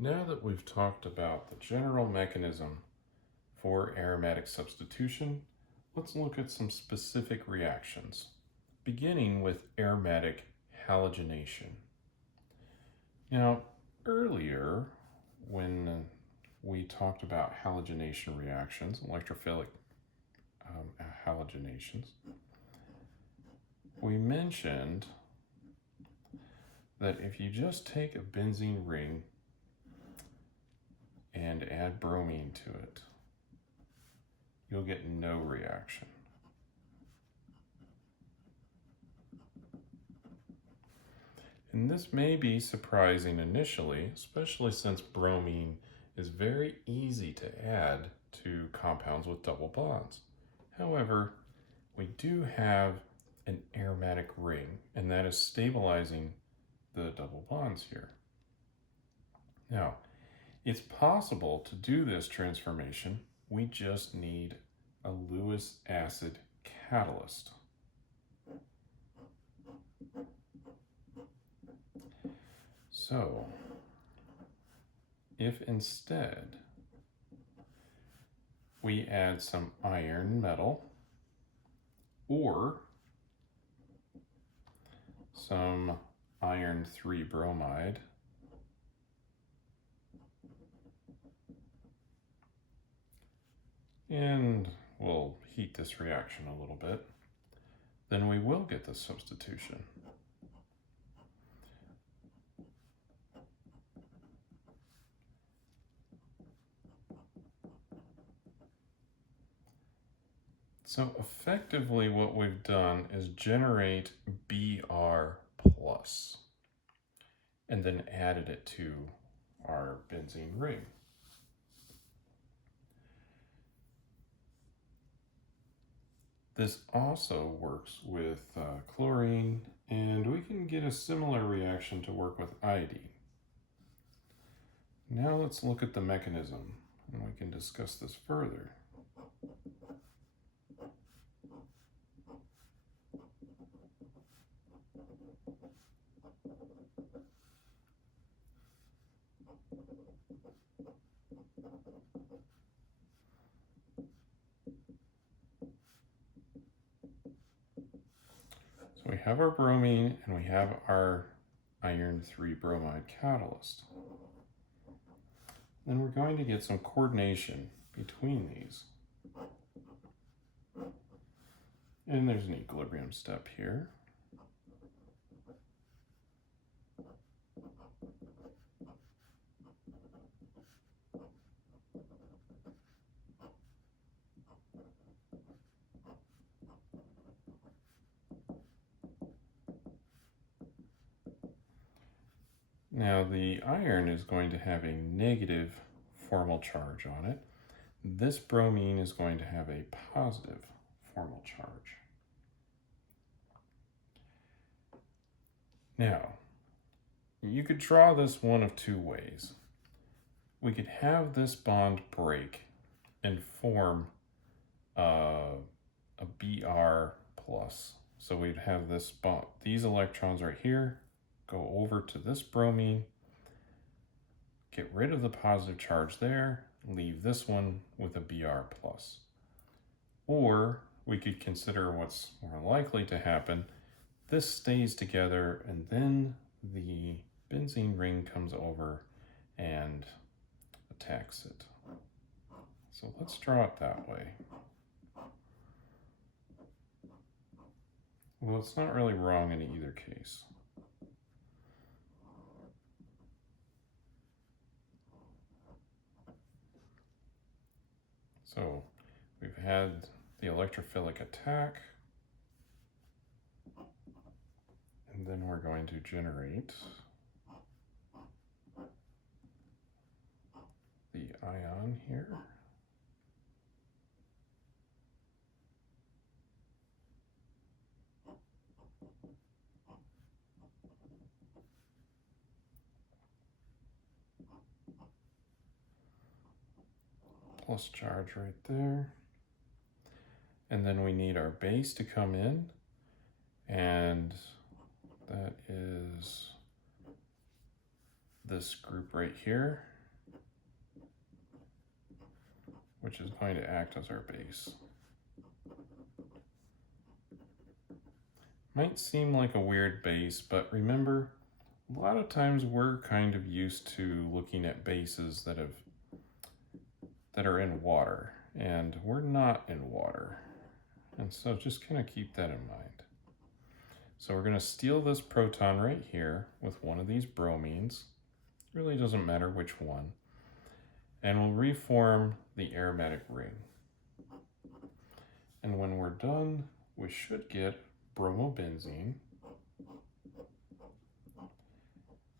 Now that we've talked about the general mechanism for aromatic substitution, let's look at some specific reactions, beginning with aromatic halogenation. Now, earlier, when we talked about halogenation reactions, electrophilic halogenations, we mentioned that if you just take a benzene ring and add bromine to it, you'll get no reaction. And this may be surprising initially, especially since bromine is very easy to add to compounds with double bonds. However, we do have an aromatic ring, and that is stabilizing the double bonds here. Now, it's possible to do this transformation. We just need a Lewis acid catalyst. So, if instead we add some iron metal or some iron 3 bromide, and we'll heat this reaction a little bit, then we will get this substitution. So effectively what we've done is generate Br plus and then added it to our benzene ring. This also works with chlorine, and we can get a similar reaction to work with iodine. Now let's look at the mechanism, and we can discuss this further. So we have our bromine and we have our iron 3 bromide catalyst. Then we're going to get some coordination between these. And there's an equilibrium step here. Now the iron is going to have a negative formal charge on it. This bromine is going to have a positive formal charge. Now, you could draw this one of two ways. We could have this bond break and form a Br plus. So we'd have this bond, these electrons right here, go over to this bromine, get rid of the positive charge there, leave this one with a Br plus. Or we could consider what's more likely to happen. This stays together and then the benzene ring comes over and attacks it. So let's draw it that way. Well, it's not really wrong in either case. So we've had the electrophilic attack, and then we're going to generate the ion here. Plus charge right there. And then we need our base to come in, and that is this group right here. which is going to act as our base. Might seem like a weird base, but remember, a lot of times we're kind of used to looking at bases that are in water, and we're not in water. And so just kind of keep that in mind. So we're going to steal this proton right here with one of these bromines. Really doesn't matter which one. And we'll reform the aromatic ring. And when we're done, we should get bromobenzene,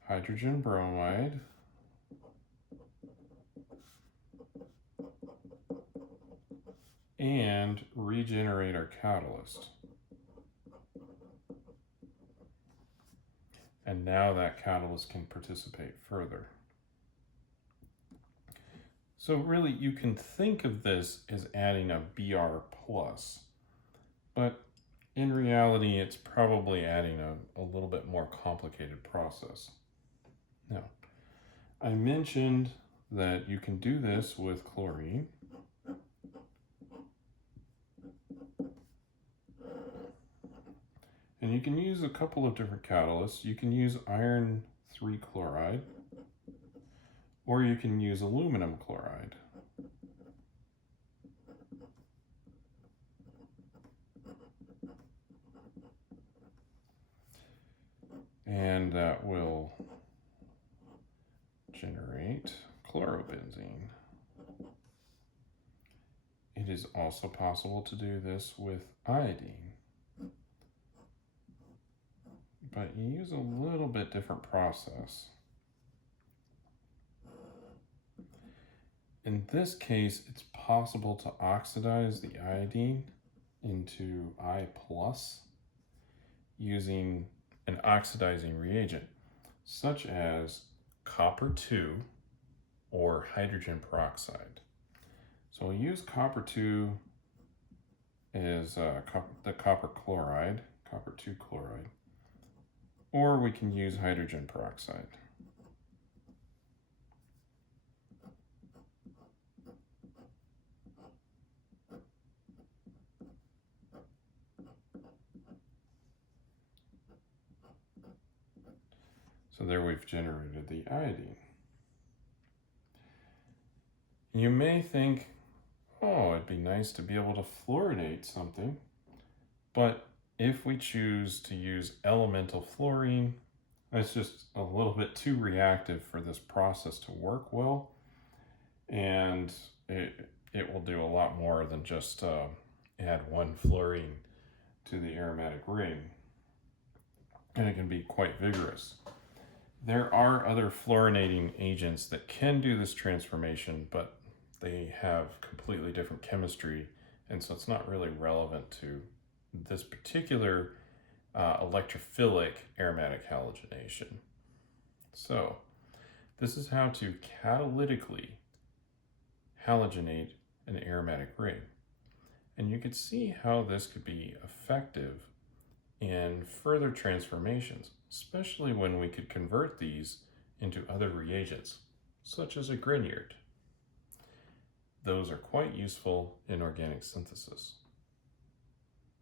hydrogen bromide, and regenerate our catalyst. And now that catalyst can participate further. So really, you can think of this as adding a Br+, but in reality, it's probably adding a little bit more complicated process. Now, I mentioned that you can do this with chlorine. And you can use a couple of different catalysts. You can use iron 3 chloride, or you can use aluminum chloride. And that will generate chlorobenzene. It is also possible to do this with iodine, but you use a little bit different process. In this case, it's possible to oxidize the iodine into I+ using an oxidizing reagent, such as copper 2 or hydrogen peroxide. So we'll use copper 2 as the copper chloride, copper 2 chloride, or we can use hydrogen peroxide. So there we've generated the iodine. You may think, oh, it'd be nice to be able to fluorinate something, but if we choose to use elemental fluorine, it's just a little bit too reactive for this process to work well, and it will do a lot more than just add one fluorine to the aromatic ring, and it can be quite vigorous. There are other fluorinating agents that can do this transformation, but they have completely different chemistry, and so it's not really relevant to this particular electrophilic aromatic halogenation. So this is how to catalytically halogenate an aromatic ring. And you could see how this could be effective in further transformations, especially when we could convert these into other reagents, such as a Grignard. Those are quite useful in organic synthesis.